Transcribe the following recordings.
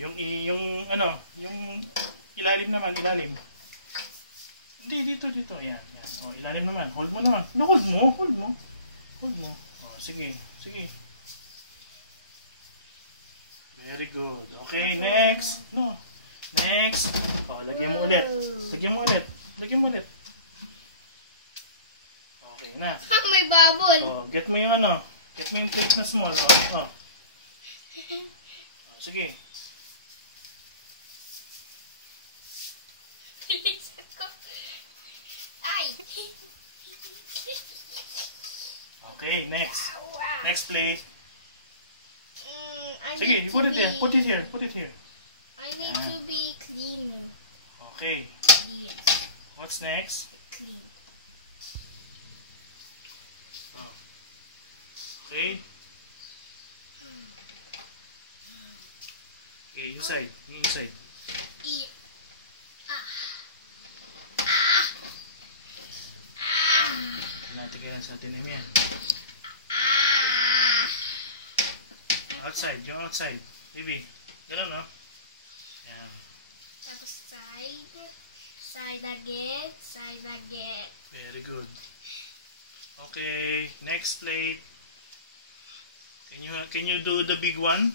Yung ano, yung ilalim naman, ilalim. Hindi, dito. Ayan. O, ilalim naman. Hold mo naman. No, hold mo. O, sige. Very good. Okay, next. No. Next. O, lagyan mo ulit. Okay na. May bubble. O, get mo yung ano. Get mo yung plate na small. O. Sige. Okay, next. Next plate. Sige, put it here. Put it here. I need to be cleaner. Okay. Yes. What's next? Clean. Okay. Okay, inside. Tingnan sa atin yan. Outside, yung outside. Baby, gano'n no? Yan. Tapos side again. Very good. Okay, next plate. Can you do the big one?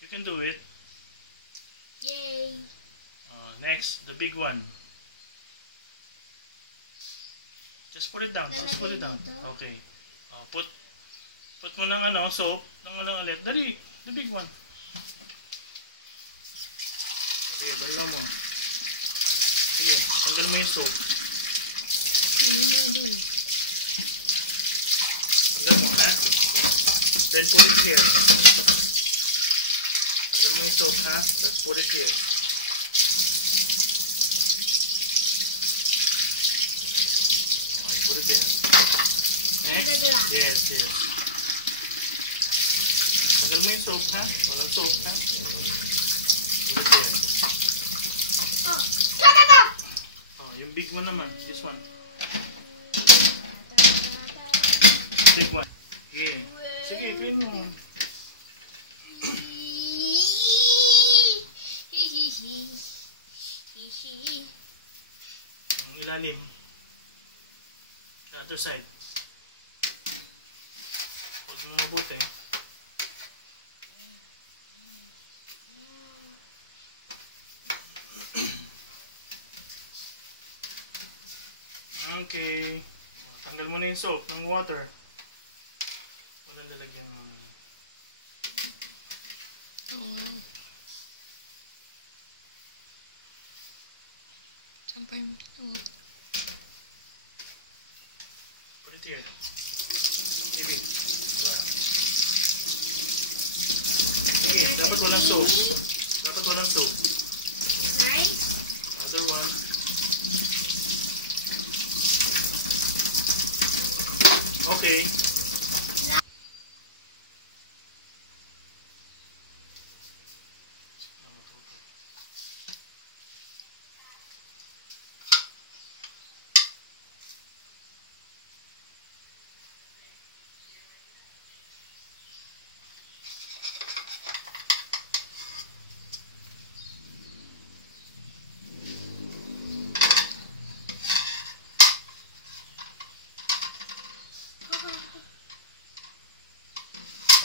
You can do it. Yay. Next, the big one. Just put it down. Okay. Put mo ng ano, soap. Ng ulit. Dali. The big one. Sige, dala mo. Sige, tanggal mo yung soap. Tanggal mo, ha? Then put it here. Tanggal mo yung soap, ha? Let's put it here. Okay, put it there. Next? Yes. Tagal mo yung soap, ha? Walang soap, ha? Put it there. Oh, yung big one naman. This one. Big one. Yeah. Sige, clean mo. Ang ilalim. The other side. Huwag mo mabuti. Okay. Tanggal mo na yung soap ng water. Wala lalagyan mo. Put it here. Maybe. Sige, dapat walang soap. Nice. Other one. Okay.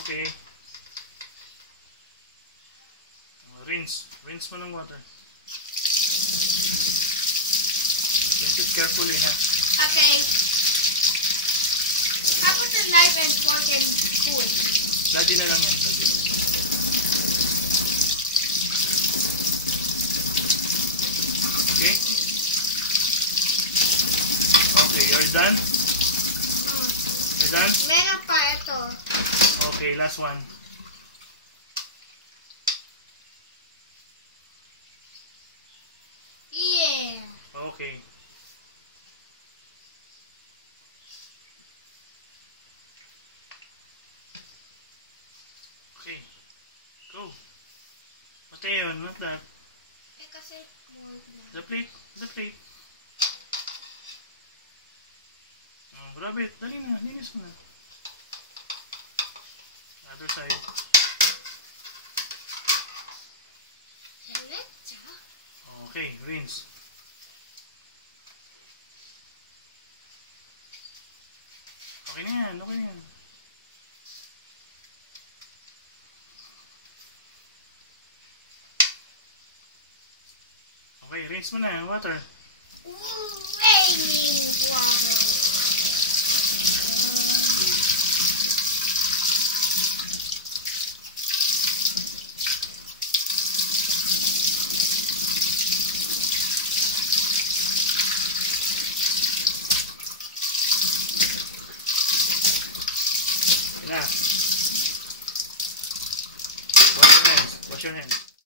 Okay. Rinse mo ng water. Rinse it carefully, ha? Okay. How about the knife and fork and spoon? Lagi na lang yan. Okay? Okay, you're done? You're done? Meron pa ito. Okay, last one. Yeah. Okay. Okay. Go. What yun? What that? Kasi The plate. Oh, grab it. Dali na. Linis mo na. Other Other side. Diretso. Okay, rinse. Okay na yan, okay na yan. Okay, rinse mo na, water.